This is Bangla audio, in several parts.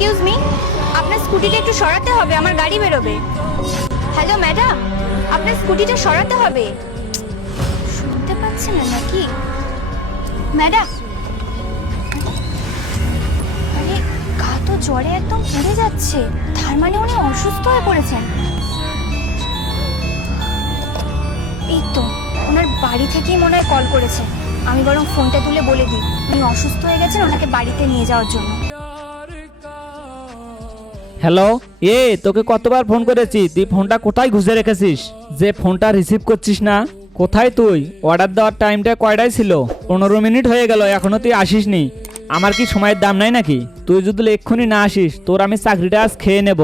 এক্সকিউজ মি, আপনার স্কুটিটা একটু সরাতে হবে, আমার গাড়ি বেরোবে। হ্যালো ম্যাডাম, আপনার স্কুটিটা সরাতে হবে। শুনতে পাচ্ছেন না নাকি ম্যাডাম? আরে গা তো জ্বরে একদম পুড়ে যাচ্ছে, তার মানে উনি অসুস্থ হয়ে পড়েছেন। এই তো ওনার বাড়ি থেকেই মনে হয় কল করেছে। আমি বরং ফোনটা তুলে বলে দিই উনি অসুস্থ হয়ে গেছেন, ওনাকে বাড়িতে নিয়ে যাওয়ার জন্য। হ্যালো, তোকে কতবার ফোন করেছি, তুই ফোনটা কোথায় গুজে রেখেছিস যে ফোনটা রিসিভ করছিস না? কোথায় তুই? অর্ডার দেওয়ার টাইমটা কয়টায় ছিল? 15 মিনিট হয়ে গেল, এখনো তুই আসিসনি। আমার কি সময়ের দাম নাই নাকি? তুই যদি এক্ষুনি না আসিস তোর আমি চাকরিটা আজ খেয়ে নেব,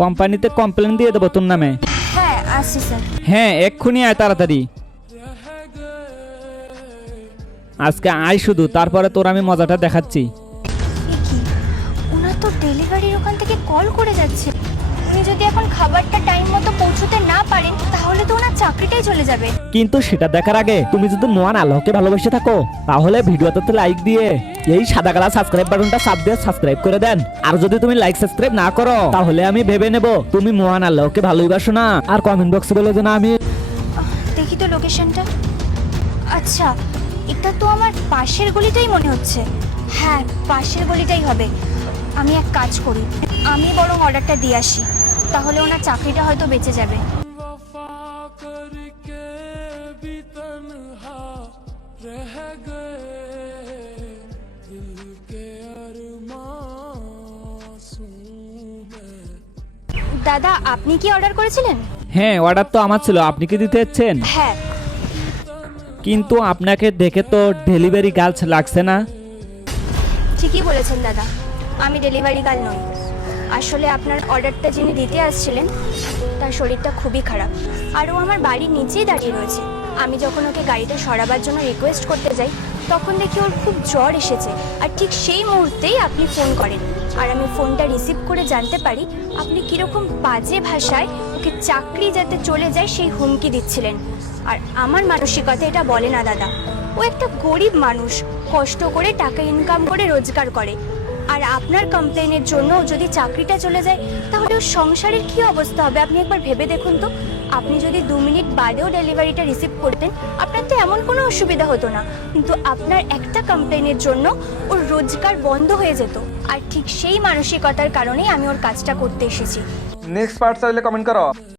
কোম্পানিতে কমপ্লেন দিয়ে দেবো তোর নামে। হ্যাঁ আসছি স্যার। হ্যাঁ এক্ষুনি আয় তাড়াতাড়ি। আজকে আয় শুধু, তারপরে তোর আমি মজাটা দেখাচ্ছি। এ কি, ওনার তো ডেলিভারির ওখান থেকে কল করে যাচ্ছে। উনি যদি এখন খাবারটা টাইম মতো পৌঁছতে না পারেন তাহলে তো ওনার চাকরিটাই চলে যাবে। কিন্তু সেটা দেখার আগে তুমি যদি মহান আল্লাহকে ভালোবেসে থাকো তাহলে ভিডিওতে লাইক দিয়ে এই সাদা কালার সাবস্ক্রাইব বাটনটা চাপ দিয়ে সাবস্ক্রাইব করে দেন। আর যদি তুমি লাইক সাবস্ক্রাইব না করো তাহলে আমি ভেবে নেব তুমি মহান আল্লাহকে ভালোবাসো না। আর কমেন্ট বক্সে বলে যে না আমি দেখি তো লোকেশনটা। আচ্ছা, এটা তো আমার পাশের গলিটাই মনে হচ্ছে। হ্যাঁ পাশের গলিটাই হবে। আমি এক কাজ করি, আমি বরং অর্ডারটা দিয়ে আসি, তাহলে ওনার চাকরিটা হয়তো বেঁচে যাবে। দাদা আপনি কি অর্ডার করেছিলেন? হ্যাঁ অর্ডার তো আমার ছিল, আপনি কি দিতে এসেছেন? হ্যাঁ। কিন্তু আপনাকে দেখে তো ডেলিভারি গার্লস লাগছে না। ঠিকই বলেছেন দাদা, আমি ডেলিভারি গার্ল নই। আসলে আপনার অর্ডারটা যিনি দিতে আসছিলেন তার শরীরটা খুবই খারাপ, আর ও আমার বাড়ির নিচেই দাঁড়িয়ে রয়েছে। আমি যখন ওকে গাড়িটা সরাবার জন্য রিকোয়েস্ট করতে যাই তখন দেখি ওর খুব জ্বর এসেছে, আর ঠিক সেই মুহূর্তেই আপনি ফোন করেন। আর আমি ফোনটা রিসিভ করে জানতে পারি আপনি কীরকম বাজে ভাষায় ওকে চাকরি যাতে চলে যায় সেই হুমকি দিচ্ছিলেন। আর আমার মানসিকতা এটা বলে না দাদা, ও একটা গরিব মানুষ, কষ্ট করে টাকা ইনকাম করে রোজগার করে। আর আপনার কমপ্লেনের জন্য যদি চাকরিটা চলে যায় তাহলে ওর সংসারের কী অবস্থা হবে আপনি একবার ভেবে দেখুন তো। আপনি যদি 2 মিনিট বাদেও ডেলিভারিটা রিসিভ করতেন আপনার তো এমন কোনো অসুবিধা হতো না, কিন্তু আপনার একটা কমপ্লেনের জন্য ওর রোজগার বন্ধ হয়ে যেত। আর ঠিক সেই মানসিকতার কারণেই আমি ওর কাজটা করতে এসেছি। নেক্সট পার্ট চাইলে কমেন্ট করো।